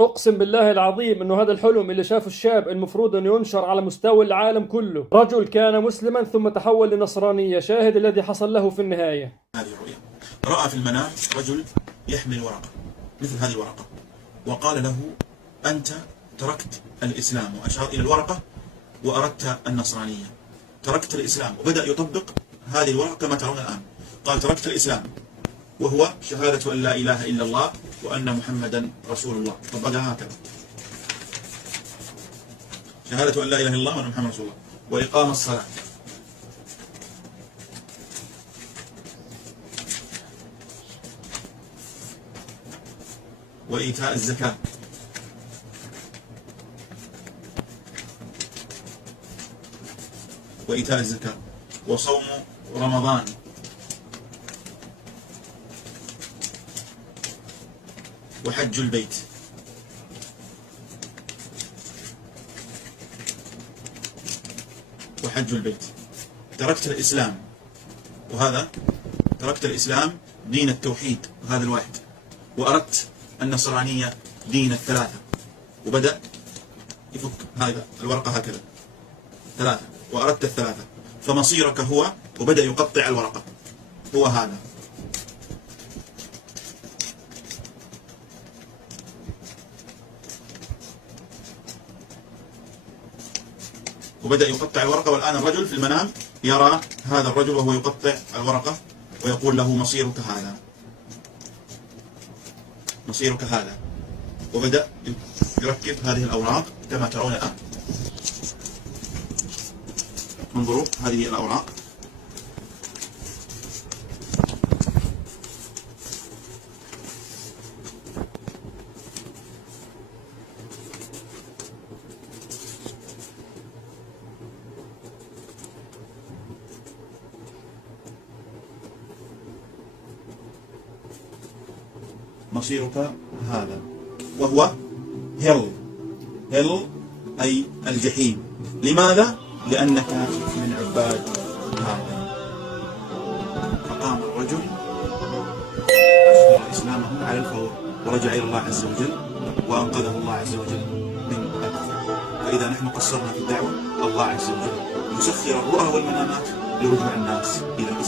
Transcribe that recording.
اقسم بالله العظيم انه هذا الحلم اللي شافه الشاب المفروض انه ينشر على مستوى العالم كله. رجل كان مسلما ثم تحول لنصرانية، شاهد الذي حصل له في النهاية. هذه الرؤيا، رأى في المنام رجل يحمل ورقة مثل هذه الورقة، وقال له: أنت تركت الإسلام، وأشار إلى الورقة وأردت النصرانية. تركت الإسلام، وبدأ يطبق هذه الورقة كما ترون الآن. قال: تركت الإسلام وهو شهادة أن لا إله إلا الله وأن محمدا رسول الله. طبقها هكذا: شهادة أن لا إله إلا الله وأن محمدا رسول الله، وإقام الصلاة، وإيتاء الزكاة، وصوم رمضان، وحج البيت. تركت الإسلام، وهذا تركت الإسلام دين التوحيد هذا الواحد، وأردت النصرانية دين الثلاثة. وبدأ يفك هذا الورقة هكذا 3، وأردت الثلاثة، فمصيرك هو، وبدأ يقطع الورقة، هو هذا. وبدأ يقطع الورقة، والآن الرجل في المنام يرى هذا الرجل وهو يقطع الورقة ويقول له: مصيرك هذا، مصيرك هذا. وبدأ يركب هذه الأوراق كما ترون الآن. انظروا هذه الأوراق، مصيرك هذا، وهو هيل أي الجحيم. لماذا؟ لأنك من عباد هذا. فقام الرجل أسلم إسلامه على الفور، ورجع إلى الله عز وجل، وأنقذه الله عز وجل من الكفر. فإذا نحن قصرنا في الدعوة، الله عز وجل يسخر الرؤى والمنامات لرجوع الناس إلى الإسلام.